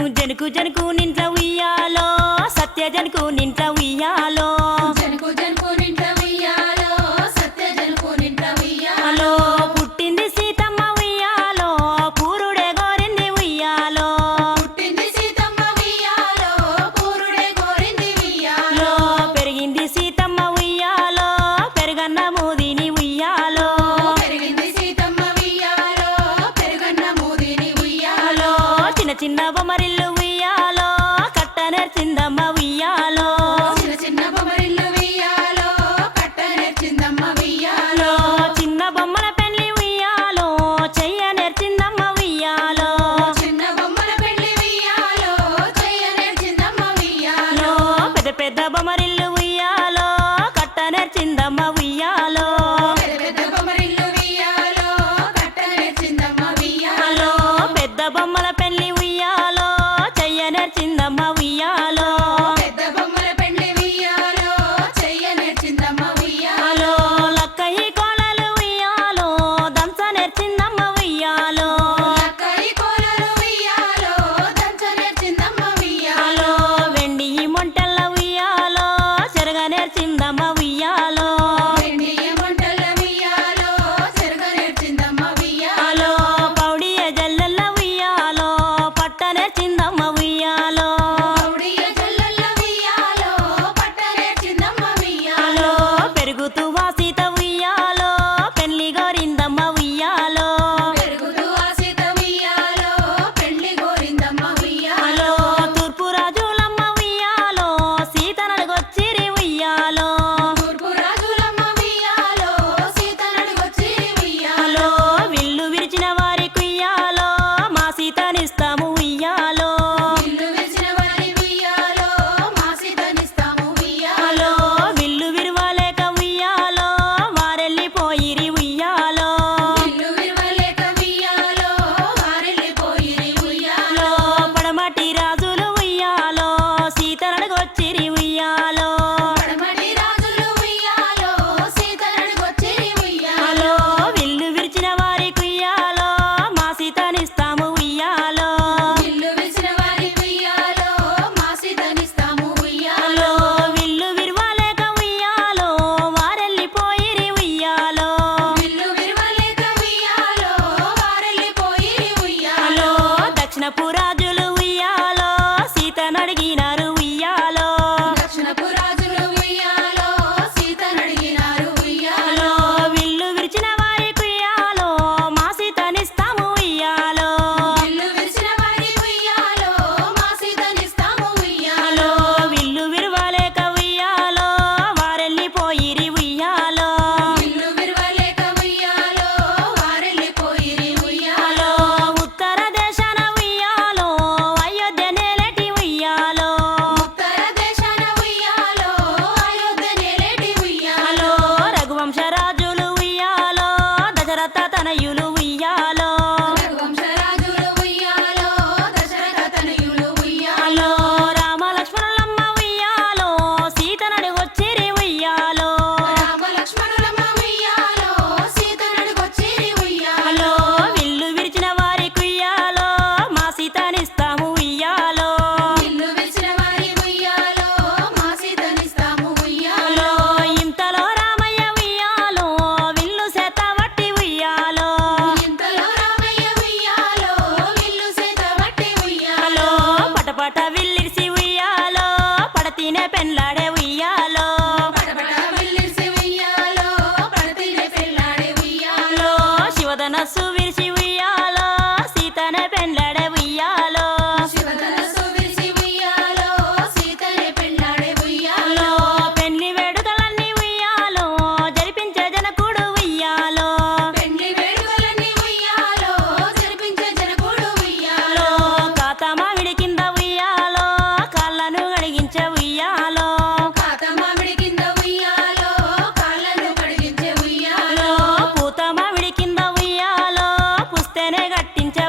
జనకు జనకు నింట్ల ఉయ్యాలో సత్య జనకు నింట్ల ఉయ్యాలో జనకు జనకు నింట్ల ఉయ్యాలో సత్య జనకు నింట్ల ఉయ్యాలో పుట్టింది సీతమ్మ ఉయ్యాలో పూరుడే గోరింది ఉయ్యాలో పుట్టింది సీతమ్మ ఉయ్యాలో పూరుడే గోరింది ఉయ్యాలో పెరిగింది సీతమ్మ ఉయ్యాలో పెరుగన్న మూదిని ఉయ్యాలో పెరిగింది సీతమ్మ ఉయ్యాలో పెరుగన్న మూదిని ఉయ్యాలో చిన్న చిన్న బొమ్మరిల్లు ఉయ్యాలో కట్ట నేర్చిందమ్మ ఉయ్యాలో చిన్న చిన్న బొమ్మరిల్లు ఉయ్యాలో కట్ట నేర్చిందమ్మ ఉయ్యాలో చిన్న బొమ్మల పెళ్లి ఉయ్యాలో చెయ్య నేర్చిందమ్మ ఉయ్యాలో చిన్న బొమ్మల పెళ్లి ఉయ్యాలో చెయ్య నేర్చిందమ్మ ఉయ్యాలో పెద్ద పెద్ద బొమ్మరిల్లు ఉయ్యాలో కట్ట నేర్చిందమ్మ ఉయ్యాలో పెద్ద పెద్ద బొమ్మరిల్లు ఉయ్యాలో కట్ట నేర్చిందమ్మ ఉయ్యాలో పెద్ద బొమ్మల పెళ్లి ఉయ్యాలో చెయ్య నేర్చిందమ్మ ఉయ్యాలో పెద్ద బొమ్మల పెళ్లి ఉయ్యాలో చెయ్య నేర్చిందమ్మ ఉయ్యాలో లక్కయి కోలలు ఉయ్యాలో దంచ నేర్చిందమ్మ ఉయ్యాలో లక్కయి కోలలు ఉయ్యాలో దంచ నేర్చిందమ్మ ఉయ్యాలో వెండి మొంటెల్ల ఉయ్యాలో చెరగ నేర్చిందమ్మ ఉయ్యాలో వెండి మంటల ఉయ్యాలో చెరగ నేర్చిందమ్మ ఉయ్యాలో పౌడియ జల్లెల్ల ఉయ్యాలో పట్ట నేర్చిందమ్మ ఉయ్యాలో పౌడియ జల్లెల్ల ఉయ్యాలో పట్ట నేర్చిందమ్మ ఉయ్యాలో పెరుగుతూ వాసిత ఉయ్యాలో పెళ్లి గోరిందమ్మ ఉయ్యాలో పెరుగుతూ ఆసిత ఉయ్యాలో పెళ్లి గోరిందమ్మ ఉయ్యాలో తూర్పు రాజులమ్మ ఉయ్యాలో సీత నడుగొచ్చిరి ఉయ్యాలో తూర్పు రాజులమ్మ ఉయ్యాలో సీత నడుగొచ్చి ఉయ్యాలో విల్లు విరిచిన వారి కుయ్యాలో మా సీతనిస్తాము ఉయ్యాలో ఇల్లు విరిచిన వారి ఉయ్యాలో మా సీతనిస్తాము ఉయ్యాలో విల్లు విరువలేక ఉయ్యాలో వారెళ్ళిపోయిరి ఉయ్యాలో ఇల్లు విరవలేక ఉయ్యాలో వారెళ్ళిపోయిరి ఉయ్యాలో పడమటి రాజులు ఉయ్యాలో సీత నడుగొచ్చిరి ఉయ్యాలో పడమటి రాజులు ఉయ్యాలో సీత నడుగొచ్చి ఉయ్యాలో విల్లు విరిచిన వారి కుయ్యాలో మా సీతనిస్తాము ఉయ్యాలో ఇల్లు విరిచిన వారి ఉయ్యాలో మా సీతనిస్తాము ఉయ్యాలో విల్లు విరువలేక ఉయ్యాలో వారెళ్ళిపోయిరి ఉయ్యాలో ఇల్లు విరవలేక ఉయ్యాలో వారెళ్ళిపోయిరి ఉయ్యాలో దక్షిణపు రాజులు ఉయ్యాలో సీత నడిగినారు ఉయ్యాలో దక్షిణపు రాజులు ఉయ్యాలో సీత నడిగినారు ఉయ్యాలో విల్లు విరిచిన వారి కుయ్యాలో మా సీతనిస్తాము ఉయ్యాలో ఇల్లు విరిచిన వారి ఉయ్యాలో మా సీతనిస్తాము ఉయ్యాలో విల్లు విరువలేక ఉయ్యాలో వారెళ్ళిపోయిరి ఉయ్యాలో ఇల్లు విరవలేక ఉయ్యాలో వారెళ్ళిపోయిరి ఉయ్యాలో ఉత్తర దేశాన ఉయ్యాలో అయోధ్య నేలటి ఉయ్యాలో ఉత్తర దేశాన ఉయ్యాలో అయోధ్య నేలేటి ఉయ్యాలో రఘువంశ రాజులు ఉయ్యాలో దశరథ తనయులు ఉయ్యాలో రఘువంశరాజులు ఉయ్యాలో దశరథ తనయులు ఉయ్యాలో రామ లక్ష్మణులమ్మ ఉయ్యాలో సీత నడుగొచ్చిరి ఉయ్యాలో రామ లక్ష్మణులమ్మ ఉయ్యాలో సీత నడుగొచ్చిరి ఉయ్యాలో విల్లు విరిచిన వారి కుయ్యాలో మా సీతనిస్తాము ఉయ్యాలో ఇల్లు విరిచిన వారి ఉయ్యాలో మా సీతనిస్తాము ఉయ్యాలో ఇంతలో రామయ్య ఉయ్యాలో విల్లు సేత వట్టి ఉయ్యాలో ఇంతలో రామయ్య ఉయ్యాలో విల్లు సేత వట్టి ఉయ్యాలో పటపట విల్లిరిసి ఉయ్యాలో పడతీనే పెన్లాడే ఉయ్యాలో పటపట విల్లిసి ఉయ్యాలో పడతినే పెళ్ళాడే ఉయ్యాలో శివధనస్సు విరిసి ఉయ్యాలో సీతనే పెన్లాడే ఉయ్యాలో శివధనస్సు విరిసి ఉయ్యాలో సీతనే పెళ్ళాడే ఉయ్యాలో పెళ్లి వేడుకలన్నీ ఉయ్యాలో జరిపించే జనకుడు ఉయ్యాలో పెండ్లి వేడుకలన్నీ ఉయ్యాలో జరిపించే జనకుడు ఉయ్యాలో కాత మామిడి కింద ఉయ్యాలో కాళ్ళను అడిగించే ఉయ్యాలో కాత మామిడి కింద ఉయ్యాలో కాళ్ళను కడిగించే ఉయ్యాలో పూత మామిడి కింద ఉయ్యాలో పుస్తేనే గట్టించే